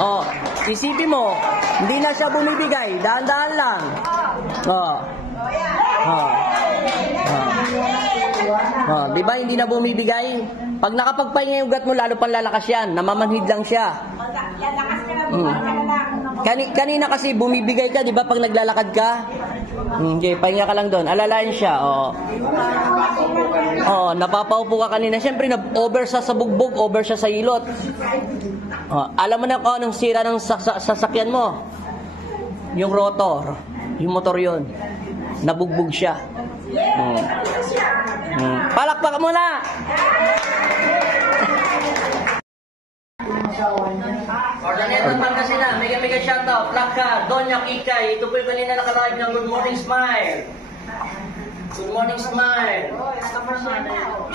Oh, isipin mo, hindi na siya bumibigay, dahan-dahan lang. Oh. Oh. Oh, di ba hindi na bumibigay? Pag nakapagpahinga yung ugat mo, lalo pang lalakas yan. Namamanhid lang siya. Kanina kasi bumibigay ka, di ba, pag naglalakad ka? Okay, pahinga ka lang doon. Alalayan siya. Oh, napapaupo ka kanina. Siyempre, over siya sa bugbog, over siya sa ilot. Alam mo na kung anong sira ng sasakyan mo. Yung rotor. Yung motor yun. Nabugbog siya. Palakpak mo na! Ordaneta Pangasinan, mega shoutout, Plaka, Donya Kikay, ito po yung kanina nakalive ng Good Morning Smile. Good Morning Smile.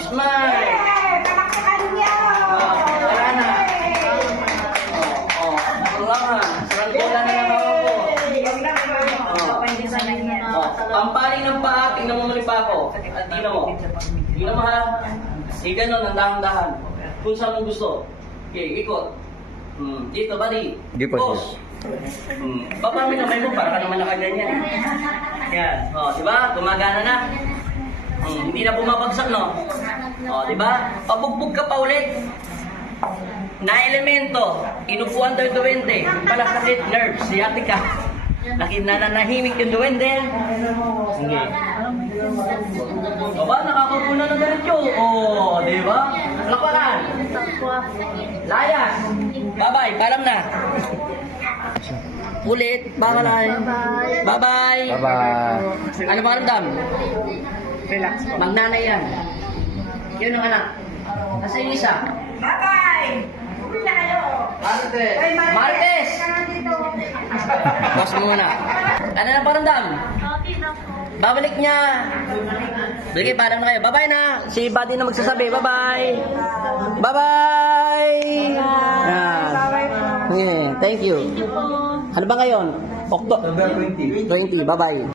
Smile. Wala na. Kulangan. Saranggola na lang ako. Ang paling ng paa, tingnan mo muli pa ako. At tingnan mo. Tingnan mo ha. Ganon, ang dahan-dahan. Kung saan mo gusto. Okay, ikot. Dito, buddy. Boss. Baba mo naman mo, para ka naman nakaganyan. Yan. O, diba? Gumagana na. Hindi na bumabagsak, no? O, diba? Pabugbog ka pa ulit. Na elemento, inupuan daw yung duwende. Pala sakit, nerves, sciatica. Nananahimik yung duwende. Sige. O ba, nakakupo na ng diretso. O, diba? Laparan. Layas. Bye-bye, palam na. Ulit, bye-bye. Bye-bye. Bye-bye. Ano ba karamdam? Relax. Magnanay yan. Yun ang anak. Nasa yung isa. Bye-bye! Uwi na kayo! Martes! Martes! Bas mo muna. Ano na paramdam? Okay na po. Babalik niya. Sige, parang na kayo. Bye-bye na. Si Buddy na magsasabi. Bye-bye. Bye-bye! Bye-bye po. Thank you. Ano ba ngayon? October 20. Bye-bye.